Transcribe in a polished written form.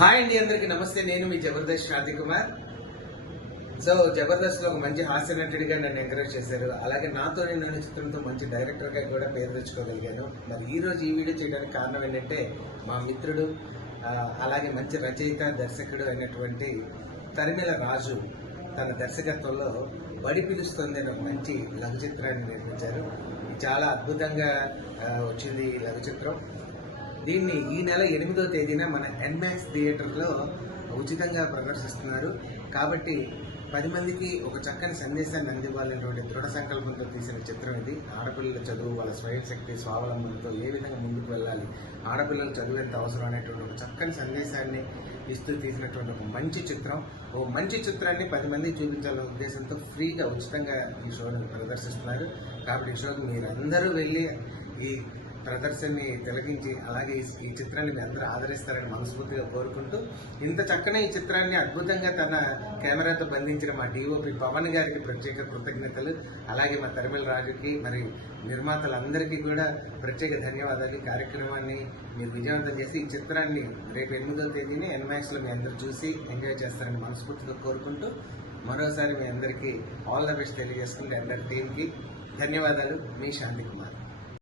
Hi అండి, అందరికి నమస్తే. నేను మీ జబర్దస్త్ శాంతి కుమార్. సో జబర్దస్త్ లో ఒక మంచి హాస్య నటుడిగా నన్ను ఎంకరేజ్ చేశారు. అలాగే నాతో నేను చిత్రంతో మంచి డైరెక్టర్ గా కూడా పేరు తెచ్చుకోగలిగాను. మరి ఈ రోజు ఈ వీడియో చేయడానికి కారణం ఏంటంటే మా మిత్రుడు అలాగే మంచి రచయిత దర్శకుడు అయినటువంటి తరిమెల రాజు తన దర్శకత్వంలో బడి పిలుస్తుంది అనే ఒక మంచి లఘు చిత్రాన్ని నిర్మించారు. చాలా అద్భుతంగా వచ్చింది ఈ లఘు చిత్రం. దీన్ని ఈ నెల 8వ తేదీన మన ఎన్మాక్స్ థియేటర్లో ఉచితంగా ప్రదర్శిస్తున్నారు. కాబట్టి 10 మందికి ఒక చక్కని సందేశాన్ని అందివ్వాలనేటువంటి దృఢ సంకల్పంతో తీసిన చిత్రం ఇది. ఆడపిల్లల చదువు, వాళ్ళ స్వయం శక్తి, స్వావలంబనతో ఏ విధంగా ముందుకు వెళ్ళాలి, ఆడపిల్లల చదువు ఎంత అవసరం అనేటువంటి ఒక చక్కని సందేశాన్ని ఇస్తూ తీసినటువంటి ఒక మంచి చిత్రం. ఓ మంచి చిత్రాన్ని 10 మందికి చూపించాలనే ఉద్దేశంతో ఫ్రీగా ఉచితంగా ఈ షోను ప్రదర్శిస్తున్నారు. కాబట్టి ఈ షోకి మీరందరూ వెళ్ళి ఈ ప్రదర్శనని తిలకించి అలాగే ఈ చిత్రాన్ని మీ అందరూ ఆదరిస్తారని మనస్ఫూర్తిగా కోరుకుంటూ, ఇంత చక్కని ఈ చిత్రాన్ని అద్భుతంగా తన కెమెరాతో బంధించిన మా డిఓపి పవన్ గారికి ప్రత్యేక కృతజ్ఞతలు. అలాగే మా తరిమెల రాజుకి, మరి నిర్మాతలందరికీ కూడా ప్రత్యేక ధన్యవాదాలు. ఈ కార్యక్రమాన్ని మీరు విజయవంతం చేసి ఈ చిత్రాన్ని రేపు 8వ తేదీని ఎన్మాక్స్ లో మీ అందరూ చూసి ఎంజాయ్ చేస్తారని మనస్ఫూర్తిగా కోరుకుంటూ, మరోసారి మీ అందరికీ ఆల్ ద బెస్ట్ తెలియజేసుకుంటే అందరి టీంకి ధన్యవాదాలు. మీ శాంతి కుమార్.